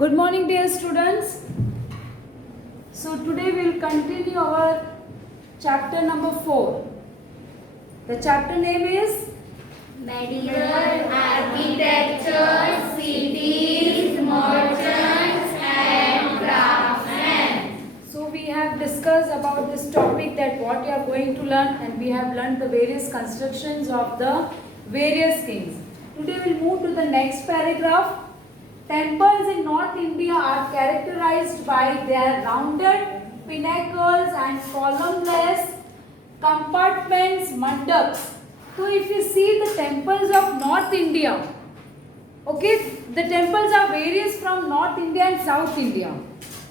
Good morning, dear students. So today we will continue our chapter number 4. The chapter name is Medieval architecture, cities, merchants and craftsmen. So we have discussed about this topic, that what you are going to learn, and we have learned the various constructions of the various kings. Today we will move to the next paragraph. Temples in North India are characterized by their rounded pinnacles and columnless compartments, mandaps. So if you see the temples of North India, okay, the temples are various from North India and South India.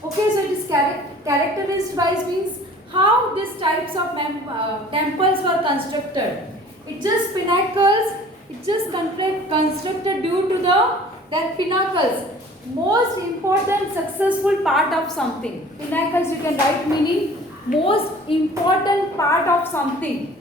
Okay, so it is characterized by means how these types of temples were constructed. It just pinnacles, it just constructed due to their pinnacles. Most important successful part of something. Pinnacles you can write meaning most important part of something.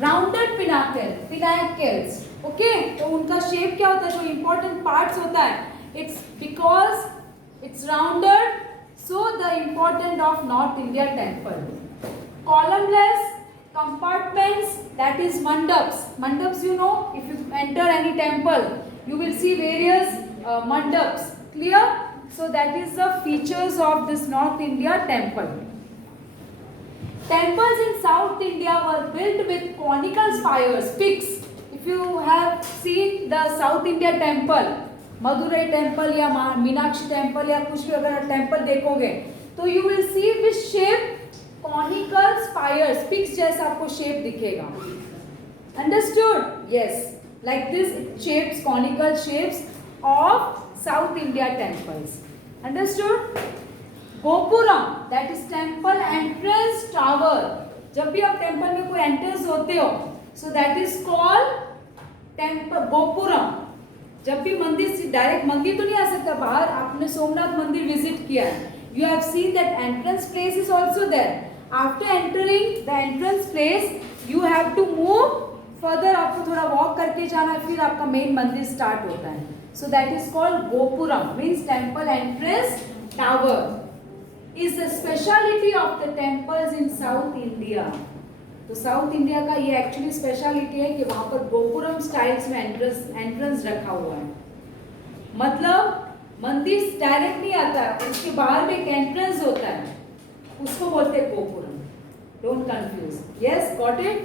Rounded pinnacles okay तो उनका shape क्या होता है जो important parts होता है it's because it's rounded so the important of north India temple columnless compartments that is mandaps you know if you enter any temple you will see various mandaps clear so that is the features of this North India temple. Temples in South India were built with conical spires, peaks. If you have seen the South India temple, Madurai temple या Meenakshi temple या कुछ भी अगर temple देखोगे, तो you will see which shape conical spires, peaks जैसा आपको shape दिखेगा. Understood? Yes. Like this it shapes conical shapes of South India temples. Understood? Gopuram that is temple entrance tower. जब भी आप टेम्पल में कोई एंट्रेंस होते हो सो that is called temple gopuram. जब भी मंदिर से डायरेक्ट मंदिर तो नहीं आ सकता बाहर, आपने सोमनाथ मंदिर विजिट किया है, you have seen that entrance place is also there. After entering the entrance place you have to move further, आपको थोड़ा वॉक करके जाना है, फिर आपका मेन मंदिर स्टार्ट होता है. सो that is called gopuram means temple entrance tower. is the speciality of the temples in South India. तो साउथ इंडिया का ये एक्चुअली स्पेशलिटी है कि वहां पर गोपुरम स्टाइल्स में एंट्रेंस रखा हुआ है. मतलब मंदिर डायरेक्ट नहीं आता है, उसके बाहर में एक एंट्रेंस होता है, उसको बोलते हैं gopuram. Don't confuse. Yes, got it.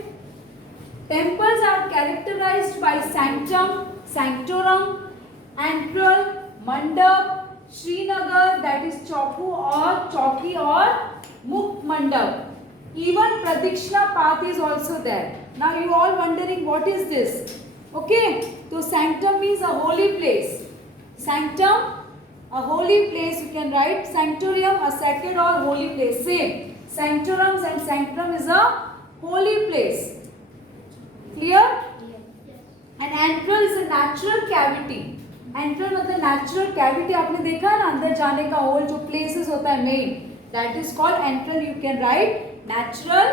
Temples are characterized by sanctum, sanctorum, antral, mandap, Srinagar that is Chowki or Mukh Mandap. Even Pradikshina path is also there. Now you all wondering what is this? Okay, so sanctum means a holy place. Sanctum, a holy place. You can write sanctorium, a sacred or holy place. Same. Sanctorums and sanctum is a holy place. Clear? And antral is a natural cavity. Enteral मतलब natural cavity. आपने देखा है ना अंदर जाने का whole जो places होता है main, that is called enteral. You can right natural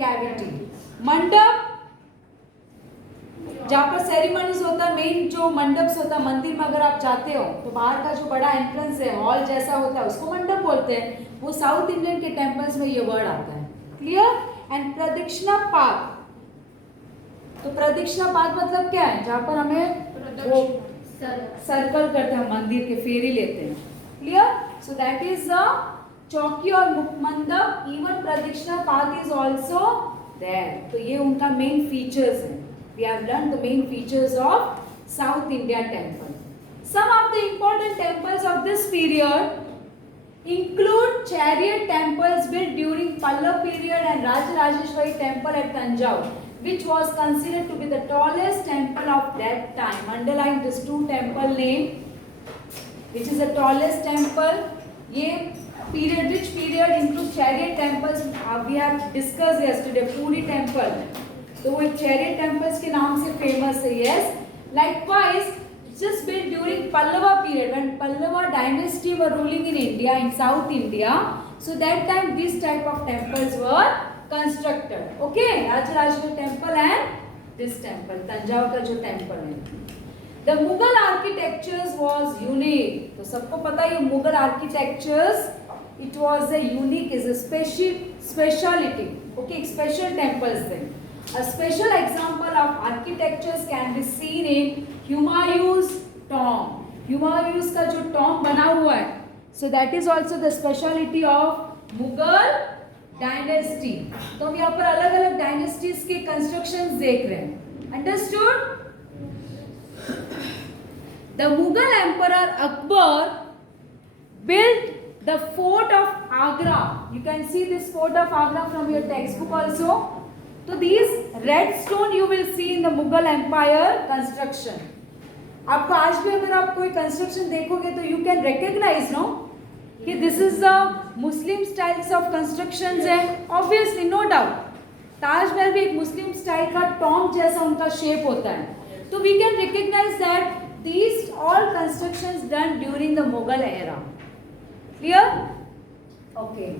cavity. मंडप जहाँ पर सेरेमनीज होता है, मेन जो मंडप्स होता है मंदिर में अगर आप जाते हो तो बाहर का जो बड़ा एंट्रेंस है हॉल जैसा होता है उसको मंडप बोलते हैं. वो साउथ इंडियन के टेम्पल्स में ये वर्ड आता है. क्लियर. एंड प्रदक्षिणा पाथ. तो प्रदक्षिणा पाथ मतलब क्या है? जहाँ पर हमें वो सर्कल करते हैं, मंदिर के फेरी लेते हैं. Clear. So that is the चौकी और मुख मंडप. इवन प्रदक्षिणा पाथ इज ऑल्सो देयर. तो ये उनका मेन फीचर्स है. We have learn the main features of south India temple. Some of the important temples of this period include chariot temples built during Pallava period and Rajarajeshwari temple at Tanjore, which was considered to be the tallest temple of that time. Underline this two temple name, which is the tallest temple. ये period, which period includes chariot temples? We have discussed yesterday. Puri temple. तो वो chariot temples के नाम से famous है. Yes. Likewise, just built during Pallava period when Pallava dynasty were ruling in India, in South India. So that time these type of temples were constructed. Okay, Rajarajeshwari temple and this temple, Tanjore का जो temple है. The Mughal architectures was unique. तो सबको पता है ये Mughal architectures, it was a unique, is a speciality. Okay, special temples then. A special example of architectures can be seen in Humayun's tomb. Humayun's का जो tomb बना हुआ है, so that is also the speciality of Mughal dynasty. तो हम यहाँ पर अलग अलग dynasties के constructions देख रहे हैं. Understood? The Mughal Emperor Akbar built the fort of Agra. You can see this fort of Agra from your textbook also. So these red stone you will see in the Mughal Empire construction. आपको आज भी अगर आप कोई construction देखोगे तो you can recognize, no, कि this is the Muslim styles of constructions है. Obviously, no doubt. ताजमहल भी एक मुस्लिम स्टाइल का टॉम जैसा उनका शेप होता है. तो we can recognize that these all constructions done during the Mughal era. Clear? Okay.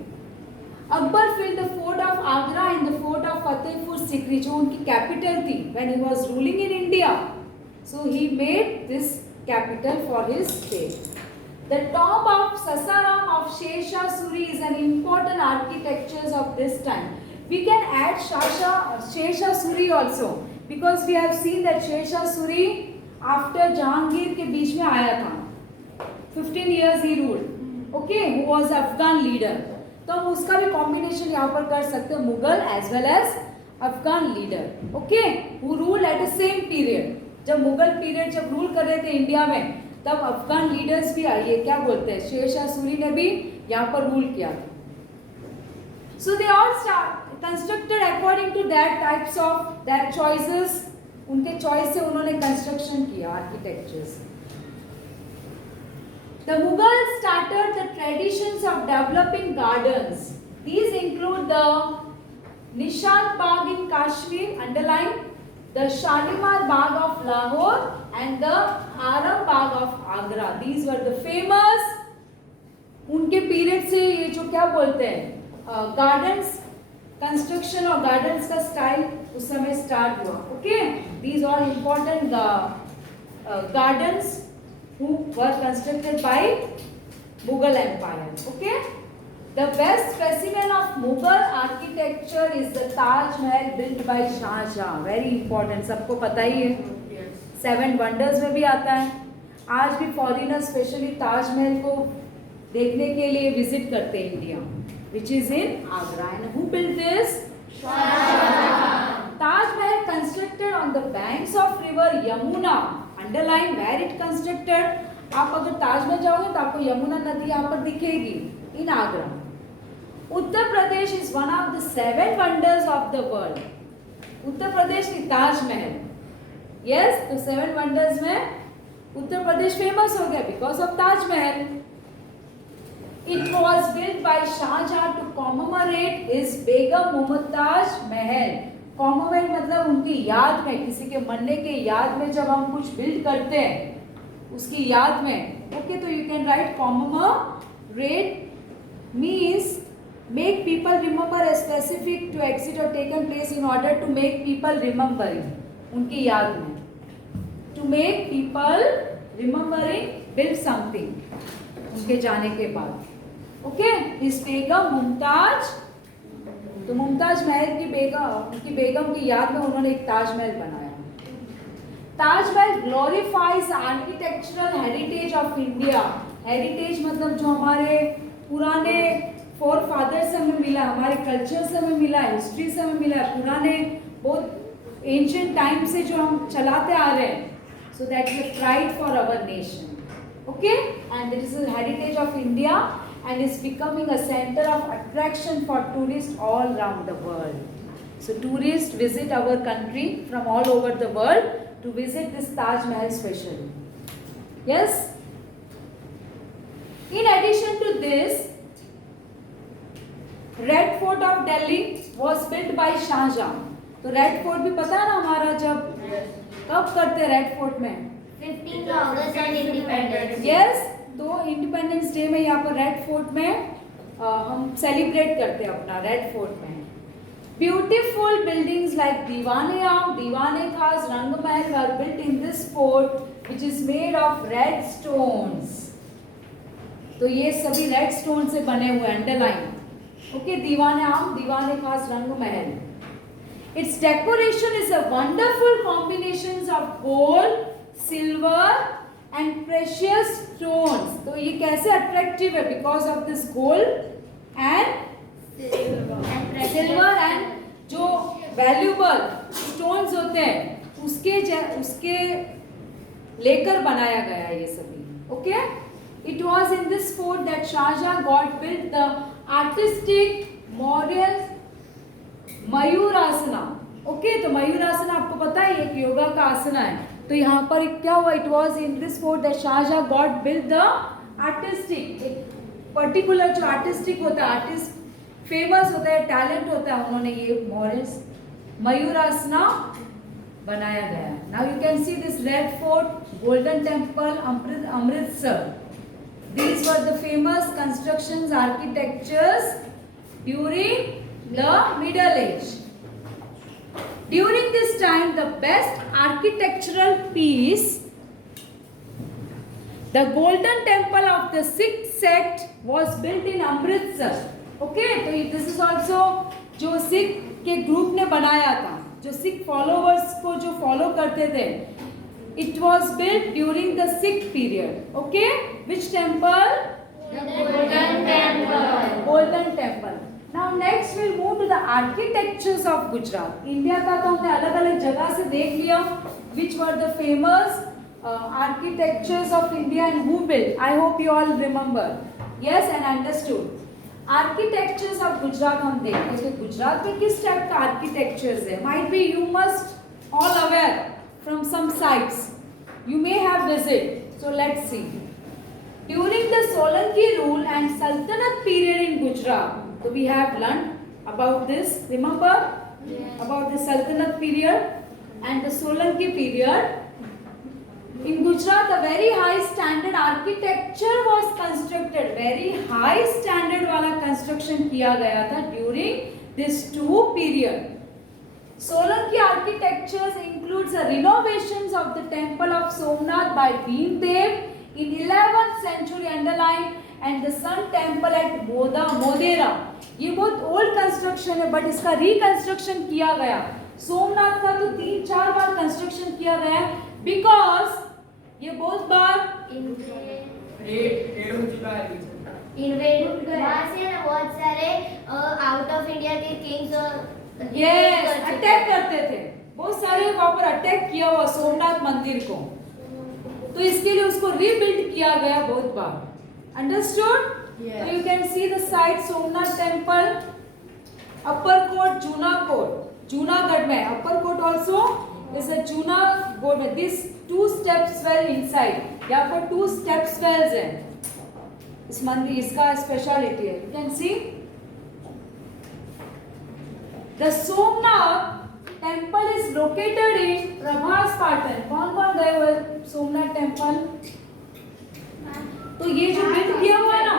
Akbar filled the fort of Agra and the fort of Fatehpur Sikri, जो उनकी कैपिटल थी when he was ruling in India. So he made this capital for his state. The tomb of Sasaram of Shesha Suri is an important architecture of this time. We can add Shesha Suri also because we have seen that Shesha Suri after Jahangir के बीच में आया था. 15 years he ruled. Okay, who was Afghan leader. तो हम उसका भी combination यहाँ पर कर सकते हैं, Mughal as well as Afghan leader. Okay, who rule at the same period. जब मुगल पीरियड जब रूल कर रहे थे इंडिया में तब अफगान लीडर्स भी आए, क्या बोलते हैं, शेरशाह सूरी ने भी यहाँ पर रूल किया था. So they all constructed according to that types of that choices. उनके चॉइस से उन्होंने कंस्ट्रक्शन किया architectures. The Mughals started the traditions of developing gardens. These include the Nishat Bagh in Kashmir, underline, the Shalimar Bagh of Lahore and the Aram Bagh of Agra. These were the famous. उनके period से ये जो क्या बोलते हैं gardens construction और gardens का style उस समय स्टार्ट हुआ. Okay, these are important gardens who were constructed by Mughal Empire. Okay, the best specimen of Mughal architecture is the Taj Mahal built by Shah Jahan. Very important, सबको पता ही है, 7 wonders में भी आता है. आज भी फॉरेनर स्पेशली ताज महल को देखने के लिए विजिट करते हैं India, which is in Agra. And who built this? Shah Jahan. Taj Mahal constructed on the banks of river Yamuna. Underline where it constructed. आप अगर ताजमहल जाओगे तो आपको यमुना नदी यहाँ पर दिखेगी in Agra. Uttar Pradesh is one of the 7 wonders of the world. Uttar Pradesh की ताजमहल. Yes, तो 7 wonders में उत्तर प्रदेश फेमस हो गया because of Taj Mahal. It was built by Shah Jahan to commemorate his Begum Mumtaz Mahal. कॉमोवेट मतलब उनकी याद में, किसी के मरने के याद में जब हम कुछ बिल्ड करते हैं उसकी याद में. ओके, तो you can write commemorate means make people remember a specific to exit और taken place in order to make people remembering, उनकी याद में. To make people remembering build something उनके जाने के बाद. ओके, इस बेगम मुमताज, तो मुमताज महल की उनकी बेगम की याद में उन्होंने एक ताजमहल बनाया. Taj Mahal glorifies architectural heritage of India. Heritage मतलब जो हमारे पुराने फोर फादर से हमें मिला, हमारे कल्चर से हमें मिला, हिस्ट्री से हमें मिला, पुराने बहुत एंशिएंट टाइम से जो हम चलाते आ रहे हैं. So that is a pride for our nation. Okay, and this is heritage of India and is becoming a center of attraction for tourists all around the world. So tourists visit our country from all over the world to visit this Taj Mahal specially. Yes? In addition to this, Red Fort of Delhi was built by Shah Jahan. तो Red Fort भी पता है ना हमारा, जब कब करते हैं Red Fort में? 15 August and Independence. Yes? तो इंडिपेंडेंस डे में यहाँ पर रेड फोर्ट में हम सेलिब्रेट करते हैं अपना रेड फोर्ट में. Beautiful buildings like Diwane Aam, Diwane Khas, Rang Mahal were built in this fort, which is made of red stones. तो ये सभी रेड स्टोन से बने हुए अंडरलाइन. ओके, दीवाने आम, दीवाने खास, रंग महल. Its decoration is a wonderful combinations of gold, silver and precious stones. तो ये कैसे अट्रैक्टिव है? Because of this gold and silver and जो वैल्यूबल स्टोन्स होते हैं उसके लेकर बनाया गया है ये सभी. Okay, it was in this fort that Shahjahan got built the artistic model Mayurasana. Okay, तो मयूरासना आपको पता है एक योगा का आसना है. तो यहाँ पर क्या हुआ? It was in this fort that Shahjahan got built the artistic, एक पर्टिकुलर जो आर्टिस्टिक होता है, आर्टिस्ट फेमस होता है, टैलेंट होता है, उन्होंने ये मॉडल्स मयूरासना बनाया गया. Now you can see this red fort, golden temple, Amritsar. These were the famous constructions, architectures during the Middle Age. During this time, the best architectural piece, the Golden Temple of the Sikh sect, was built in Amritsar. Okay, तो this is also जो सिख के group ने बनाया था, जो Sikh followers को जो follow करते थे. It was built during the Sikh period. Okay, which temple? The Golden Temple. Golden Temple. Now next we'll move to the architectures of Gujarat. India का तो हमने अलग अलग जगह से देख लिया. Which were the famous architectures of India and who built? I hope you all remember. Yes, and understood. Architectures of Gujarat हम देखते हैं. गुजरात में किस टाइप का architectures है? Might be you must all aware from some sites you may have visited. So let's see. During the Solanki rule and Sultanate period in Gujarat, so we have learned about this. Remember? Yes. About the Sultanate period and the Solanki period. In Gujarat, a very high standard architecture was constructed. Very high standard वाला construction किया गया था during this two period. Solanki architectures includes the renovations of the temple of Somnath by Bhimdev in 11th century underline and the Sun temple at Modera. ये बहुत old construction है but इसका reconstruction किया गया. सोमनाथ का तो 3-4 बार construction किया गया because ये बहुत बार इन्वेड वहाँ से ना बहुत सारे आउट ऑफ इंडिया के किंग्स अटैक करते थे. बहुत सारे वहाँ पर अटैक किया हुआ सोमनाथ मंदिर को, तो इसके लिए उसको रीबिल्ड किया गया बहुत बार. Understood? So you can see the site Somnath temple, upper court, Juna court, Junagadh में upper court also is a Junagadh में. These 2 steps well inside. यहाँ पर 2 steps wells हैं. इस मंदिर इसका स्पेशलिटी है. You can see the Somnath temple is located in Prabhas Patan. कौन गए हुए सोमनाथ टेम्पल? तो ये जो बिल्ड किया हुआ है ना,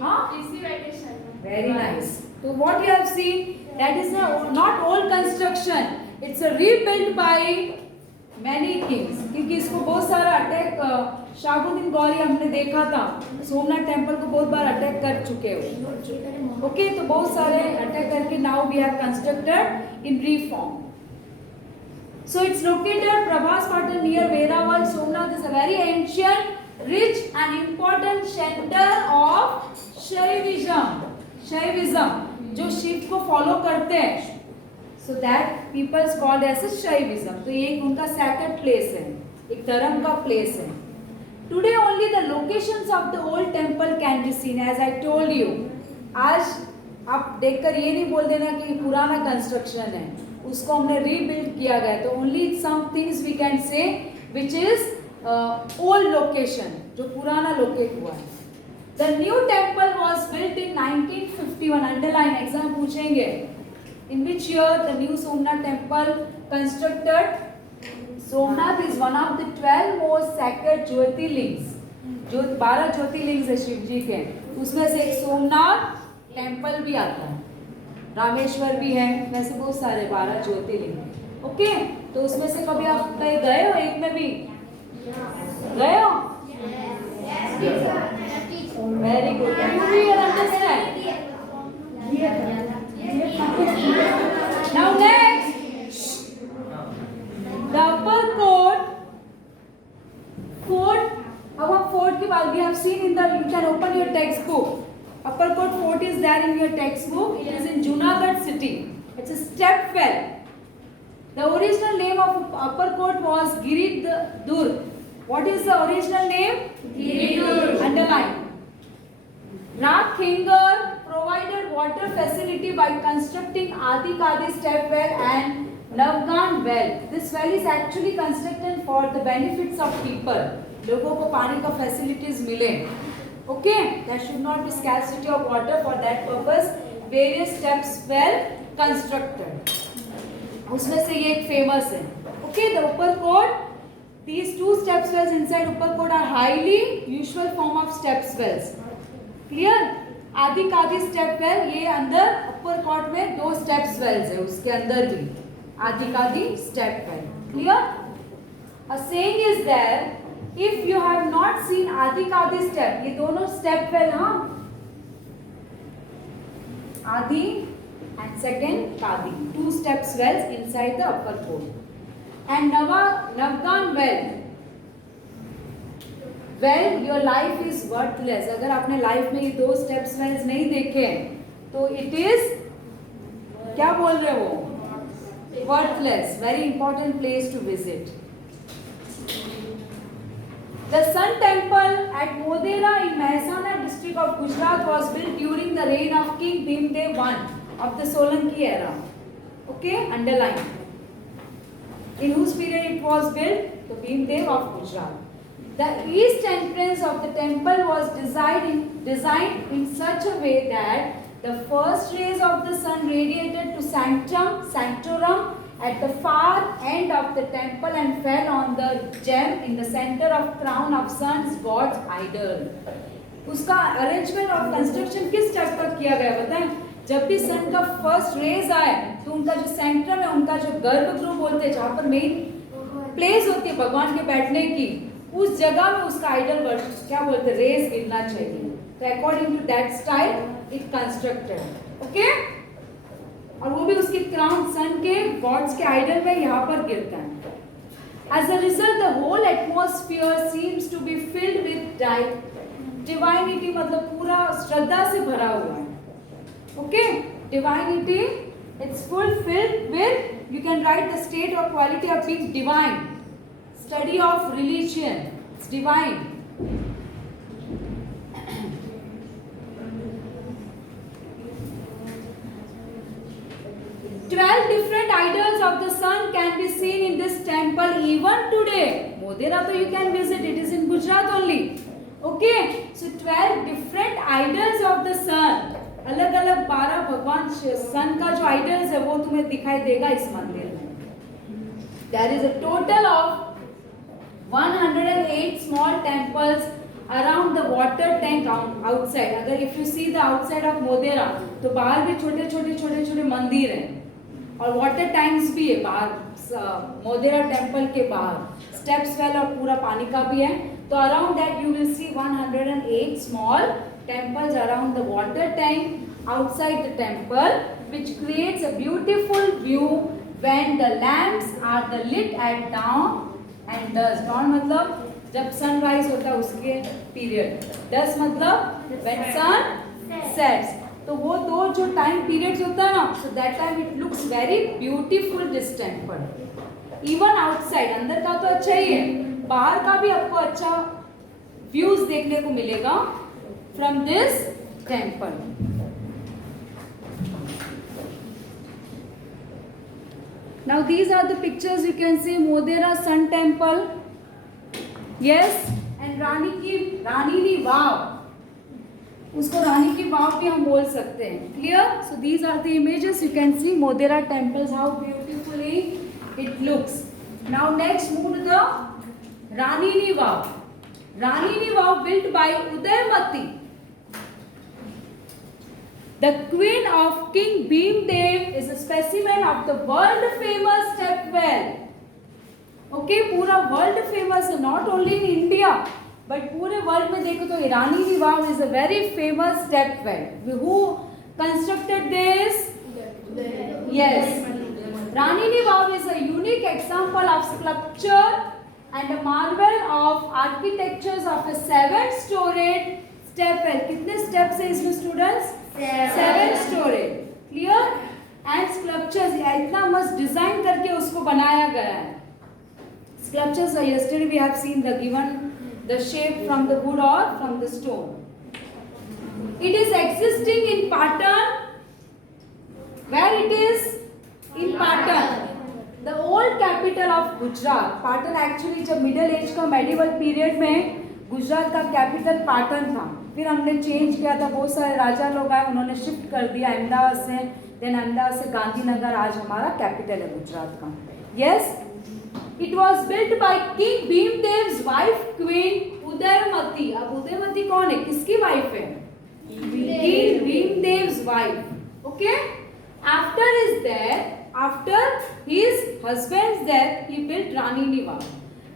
हाँ, वेरी नाइस. तो what you have seen, that is not old construction. It's a rebuilt by many kings. क्योंकि इसको बहुत सारा अटैक शाहबुद्दीन गौरी हमने देखा था, सोमनाथ टेम्पल को बहुत बार अटैक कर चुके हो. ओके, तो बहुत सारे अटैक करके now we have constructed in reform. So it's located at Prabhas Patan near Verawal. Somnath is a very ancient, rich and important center of Shaivism. Shaivism, जो शिव को फॉलो करते हैं, so that people is called as a Shaivism. तो ये एक उनका sacred place है, एक धर्म का place है. Today only the locations of the old temple can be seen, as I told you. आज आप देखकर ये नहीं बोल देना कि पुराना कंस्ट्रक्शन है, उसको हमने रीबिल्ड किया गया. तो only some things we can say which is old location, जो पुराना लोकेट हुआ है. The new temple was built in 1951. Underline, exam पूछेंगे. In which year the new Somnath temple constructed? Somnath is one of the 12 most sacred jyotirlingas. जो 12 ज्योतिर्लिंग्स है शिव जी के, उसमें से एक सोमनाथ टेम्पल भी आता है. रामेश्वर भी है, वैसे बहुत सारे 12 ज्योतिर्लिंग। ओके, तो उसमें से कभी आप कहीं गए हो, एक में भी गए हो? Very good, you will understand. Now next, the upper court. Fort, अब हम फोर्ट की बात, we have seen in the, you can open your text book. Upper Court Fort is there in your textbook. It is in Junagadh city. It's a step well. The original name of Upper Court was Giridurg. What is the original name? Giridurg. Underline. Rakhingar provided water facility by constructing Adi Kadi step well and Navgan well. This well is actually constructed for the benefits of people. लोगों को पानी का facilities मिले. Okay, there should not be scarcity of water. For that purpose, various steps well constructed. उसमें से ये एक famous है. Okay, the upper court. These two steps wells inside upper court are highly usual form of steps wells. Clear? आदि कादी step well, ये अंदर upper court में 2 steps wells है, उसके अंदर भी आदि कादी step well. Clear? A saying is there. If you have not seen आदि कादी step, ये दोनों step well, हाँ, आदि and second Kadi, 2 steps wells inside the upper court. And Navgan well, your life is worthless. अगर आपने life में ये 2 steps wells नहीं देखे तो it is, क्या बोल रहे हो, worthless. Very important place to visit. The Sun Temple at Modhera in Mehsana district of Gujarat was built during the reign of King Bhimdev I of the Solanki era. Okay, underline. In whose period it was built? The Bhimdev of Gujarat. The east entrance of the temple was designed in such a way that the first rays of the sun radiated to sanctorum at the far end of the temple and fell on the gem in the center of crown of sun's god's idol. उसका arrangement of construction किस step पर किया गया बताएं? जब भी सन का first raise आए तो उनका जो सेंटर में, उनका जो गर्भगृह बोलते हैं, जहाँ पर मेन प्लेस होती है भगवान के बैठने की, उस जगह में उसका आइडल क्या बोलते हैं, रेज गिरना चाहिए. तो according to that style it constructed. Okay, और वो भी उसके क्राउन सन के गॉड्स के आइडल में यहाँ पर गिरता है. As a result, the whole atmosphere seems to be filled with divinity, मतलब पूरा श्रद्धा से भरा हुआ है. Okay, divinity, it's fulfilled with, you can write the state or quality of being divine. Study of religion, it's divine. 12 different idols of the sun can be seen in this temple even today. Modhera तो you can visit, it is in Gujarat only. Okay, so 12 different idols of the sun. अलग अलग 12 भगवान सन का जो idols है वो तुम्हें दिखाई देगा इस मंदिर में. There is a total of 108 small temples around the water tank outside. अगर if you see the outside of Modhera तो बाहर भी छोटे छोटे मंदिर हैं और वाटर टैंक्स भी है बाहर मोधेरा टेम्पल के बाहर. स्टेप्स वेल और पूरा पानी का भी है. तो around that you will see 108 small temples around the water tank outside the temple, which creates a beautiful view when the lamps are lit at dawn and dusk. Dawn मतलब जब sunrise होता है उसके period. Dusk मतलब when sun sets. तो वो 2 जो time periods होता है ना, so that time it looks very beautiful this temple. Even outside, अंदर का तो अच्छा ही है, बाहर का भी आपको अच्छा व्यूज देखने को मिलेगा from this temple. Now these are the pictures you can see. Modhera Sun Temple. Yes, and रानी की वाव, उसको रानी की वाव भी हम बोल सकते हैं. Clear? So these are the images you can see Modhera temples, how beautifully it looks. Now next move to the Ranini Vav. Ranini Vav built by Udayamati. The queen of King Bhimdev is a specimen of the world famous stepwell. Okay, पूरा world famous है, not only in India but पूरे world में देखो तो ईरानी विवाह is a very famous stepwell. Who constructed this? Yes, Rani Ni Vav is a unique example of sculpture and a marvel of architectures of a 7-storied stepwell. कितने steps है इसमें students? 7-storied. Clear? And sculptures इतना मस्त design करके उसको बनाया गया है. Sculptures are yesterday we have seen the shape from the wood or from the stone. It is existing in Patan. Where it is? In Patan, the old capital of Gujarat. Patan actually जब middle age का medieval period में गुजरात का capital Patan था. फिर हमने change किया था, बहुत सारे राजा लोग आए, उन्होंने शिफ्ट कर दिया अहमदाबाद से. देन अहमदाबाद से गांधीनगर आज हमारा कैपिटल है गुजरात का. Yes, it was built by king Bhimdev's wife queen Udayamati. अब उदयमती कौन है, किसकी वाइफ है? King Bhimdev's wife. Okay, after his husband's death, he built Rani Ni Vav.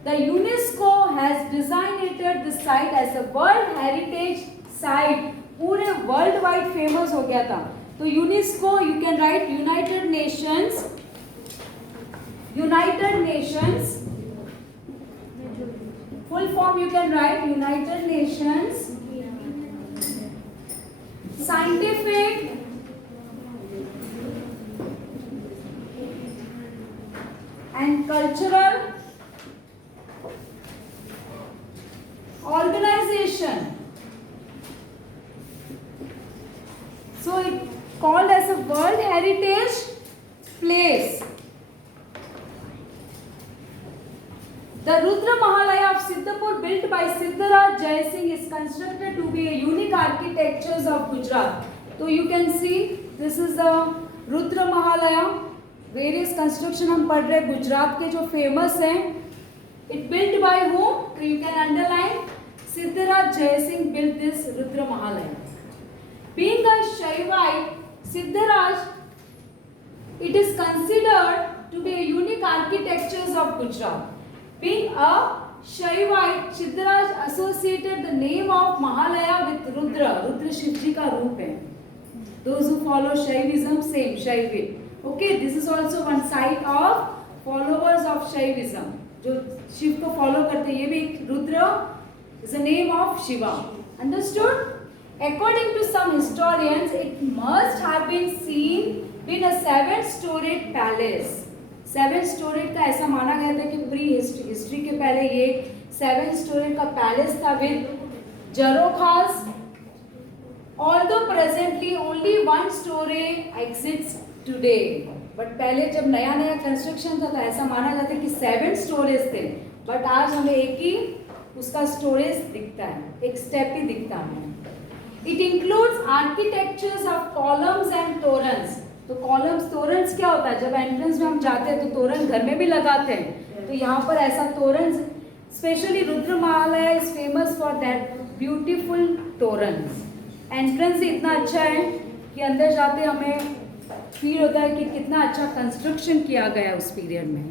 The UNESCO has designated this site as a World Heritage Site. पूरे world wide famous हो गया था. तो UNESCO, you can right United Nations full form you can right United Nations scientific and cultural organization. So it called as a World Heritage Place. The Rudra Mahalaya of Siddhapur, built by Siddharaj Jai Singh, is constructed to be a unique architectures of Gujarat. So you can see this is the Rudra Mahalaya. Various construction हम पढ़ रहे गुजरात के जो famous हैं. It built by whom? तो you can underline Siddharaj Jaysingh built this Rudra Mahalaya. Being a Shaivite, Siddharaj, it is considered to be a unique architectures of Gujarat. Being a Shaivite, Siddharaj associated the name of Mahalaya with Rudra. Rudra Shiv ji का रूप है. Those who follow Shaivism, same Shaivite. Okay, this is also one site of followers of Shaivism. जो शिव को follow करते हैं, ये भी Rudra is the name of Shiva. Understood? According to some historians, it must have been a 7-storied palace. 7-storied का ऐसा माना गया था कि पूरी हिस्ट्री के पहले ये 7-storied का पैलेस था with झरोखास. Although presently only 1 story exists today, but पहले जब नया कंस्ट्रक्शन था तो ऐसा माना जाता है कि 7 स्टोरेज थे. बट आज हमें एक ही उसका स्टोरेज दिखता है, एक स्टेप ही दिखता है. It includes architectures of columns and toranas. तो कॉलम्स तोरन्स क्या होता है? जब एंट्रेंस में हम जाते हैं तो तोरण घर में भी लगाते हैं. तो यहाँ पर ऐसा तोरण, specially Rudra Mahalaya is famous for that beautiful toranas. Entrance इतना अच्छा है कि अंदर जाते हमें फील होता है कि कितना अच्छा कंस्ट्रक्शन किया गया उस पीरियड में.